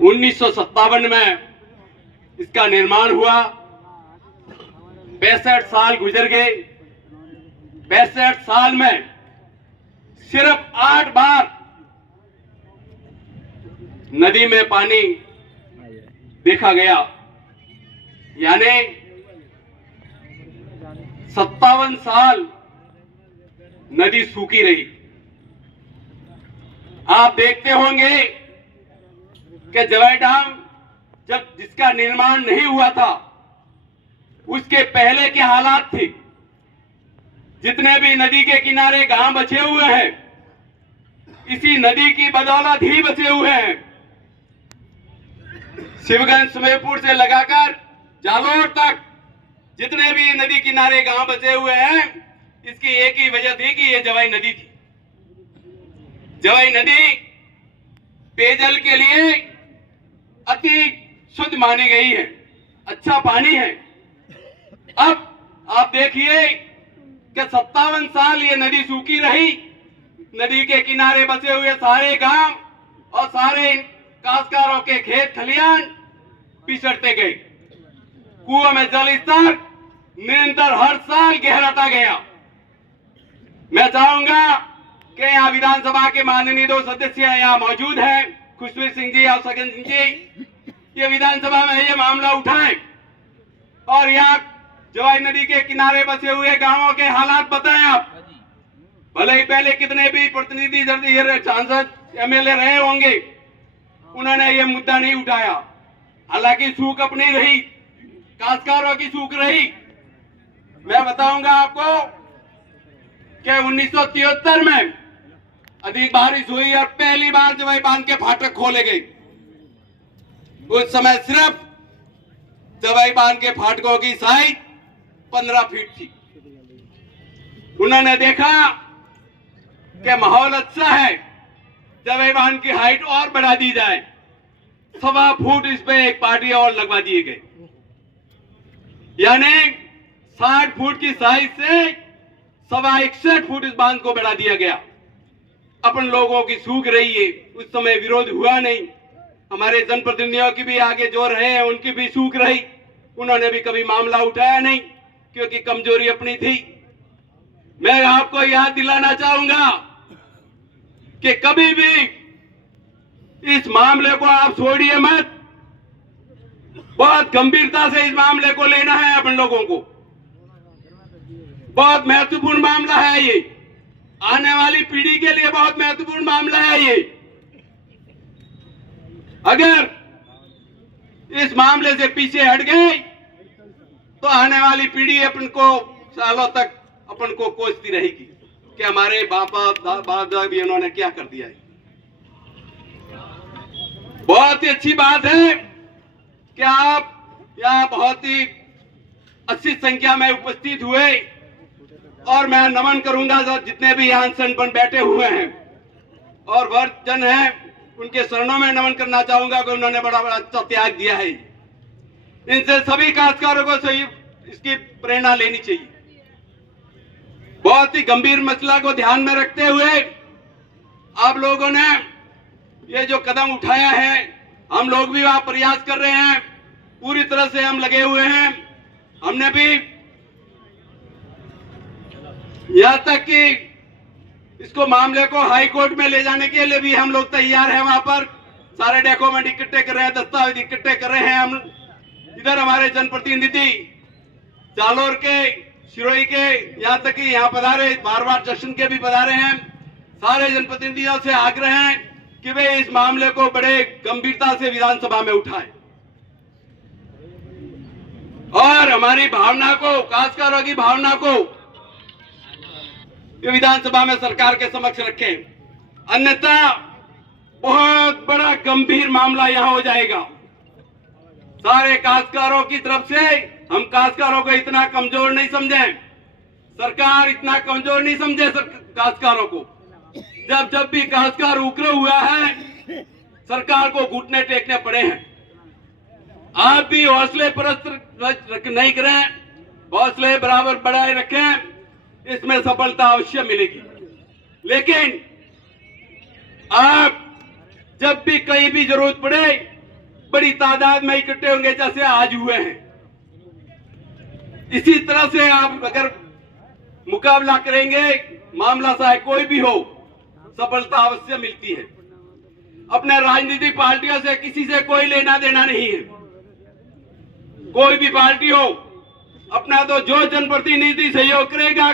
1957 में इसका निर्माण हुआ। 65 साल गुजर गए। 65 साल में सिर्फ 8 बार नदी में पानी देखा गया, यानी 57 साल नदी सूखी रही। आप देखते होंगे कि जवाई डैम जब जिसका निर्माण नहीं हुआ था उसके पहले के हालात थे। जितने भी नदी के किनारे गांव बचे हुए हैं इसी नदी की बदौलत ही बचे हुए हैं। शिवगंज सुमेरपुर से लगाकर जालोर तक जितने भी नदी किनारे गांव बचे हुए हैं इसकी एक ही वजह थी कि ये जवाई नदी थी। जवाई नदी पेयजल के लिए अति शुद्ध मानी गई है, अच्छा पानी है। अब आप देखिए कि 57 साल ये नदी सूखी रही। नदी के किनारे बसे हुए सारे गांव और सारे काश्तकारों के खेत खलियान पिछड़ते गए। कुओं में जल स्तर निरंतर हर साल गहराता गया। मैं चाहूंगा कि यहाँ विधानसभा के माननीय 2 सदस्य यहाँ मौजूद हैं, खुशबीर सिंह जी और सगन सिंह जी, ये विधानसभा में ये मामला उठाएं और यहाँ जवाई नदी के किनारे बसे हुए गांवों के हालात बताएं। आप भले ही पहले कितने भी प्रतिनिधि सांसद एमएलए रहे होंगे, उन्होंने ये मुद्दा नहीं उठाया। हालांकि सूख अपनी रही, काश्तकारों की सूख रही। मैं बताऊंगा आपको कि 1973 में अधिक बारिश हुई और पहली बार जवाई बांध के फाटक खोले गए। उस समय सिर्फ जवाई बांध के फाटकों की साइज 15 फीट थी। उन्होंने देखा कि माहौल अच्छा है, जवाई बांध की हाइट और बढ़ा दी जाए। 1.25 फुट इस पे एक पार्टी और लगवा दिए गए, यानी 60 फुट की साइज से 61.25 फुट इस बांध को बढ़ा दिया गया। अपन लोगों की सूख रही है, उस समय विरोध हुआ नहीं। हमारे जनप्रतिनिधियों की भी आगे जो रहे हैं उनकी भी सूख रही, उन्होंने भी कभी मामला उठाया नहीं क्योंकि कमजोरी अपनी थी। मैं आपको याद दिलाना चाहूंगा कि कभी भी इस मामले को आप छोड़िए मत। बहुत गंभीरता से इस मामले को लेना है अपन लोगों को। बहुत महत्वपूर्ण मामला है ये, आने वाली पीढ़ी के लिए बहुत महत्वपूर्ण मामला है ये। अगर इस मामले से पीछे हट गए तो आने वाली पीढ़ी अपन को सालों तक अपन को कोसती रहेगी कि हमारे बापा दादा भी उन्होंने क्या कर दिया है। बहुत ही अच्छी बात है कि आप यहाँ बहुत ही अच्छी संख्या में उपस्थित हुए और मैं नमन करूंगा जितने भी यहाँ संपन्न बैठे हुए हैं और वर्ग जन हैं उनके शरणों में नमन करना चाहूंगा कि उन्होंने बड़ा अच्छा त्याग दिया है। इनसे सभी काश्तकारों को सही इसकी प्रेरणा लेनी चाहिए। बहुत ही गंभीर मसला को ध्यान में रखते हुए आप लोगों ने ये जो कदम उठाया है, हम लोग भी वहां प्रयास कर रहे हैं, पूरी तरह से हम लगे हुए हैं। हमने भी यहां तक कि इसको मामले को हाई कोर्ट में ले जाने के लिए भी हम लोग तैयार हैं। वहां पर सारे डॉक्यूमेंट इकट्ठे कर रहे हैं, दस्तावेज इकट्ठे कर रहे हैं। हम इधर हमारे जनप्रतिनिधि जालोर के, सिरोही के, यहाँ तक कि यहाँ पधारे बार बार जश्न के भी पधारे हैं। सारे जनप्रतिनिधियों से आग्रह है कि वे इस मामले को बड़े गंभीरता से विधानसभा में उठाएं और हमारी भावना को, काश्तकारों की भावना को विधानसभा में सरकार के समक्ष रखें। अन्यथा बहुत बड़ा गंभीर मामला यहां हो जाएगा। सारे काश्तकारों की तरफ से हम काश्तकारों को इतना कमजोर नहीं समझें, सरकार इतना कमजोर नहीं समझे काश्तकारों को। जब भी काश्तकार उकरा हुआ है सरकार को घुटने टेकने पड़े हैं। आप भी हौसले परस्त नहीं करें, हौसले बराबर बढ़ाए रखें, इसमें सफलता अवश्य मिलेगी। लेकिन आप जब भी कहीं भी जरूरत पड़े बड़ी तादाद में इकट्ठे होंगे जैसे आज हुए हैं। इसी तरह से आप अगर मुकाबला करेंगे, मामला चाहे कोई भी हो, सफलता अवश्य मिलती है। अपने राजनीतिक पार्टियों से किसी से कोई लेना देना नहीं है। कोई भी पार्टी हो, अपना तो जो जनप्रतिनिधि सहयोग करेगा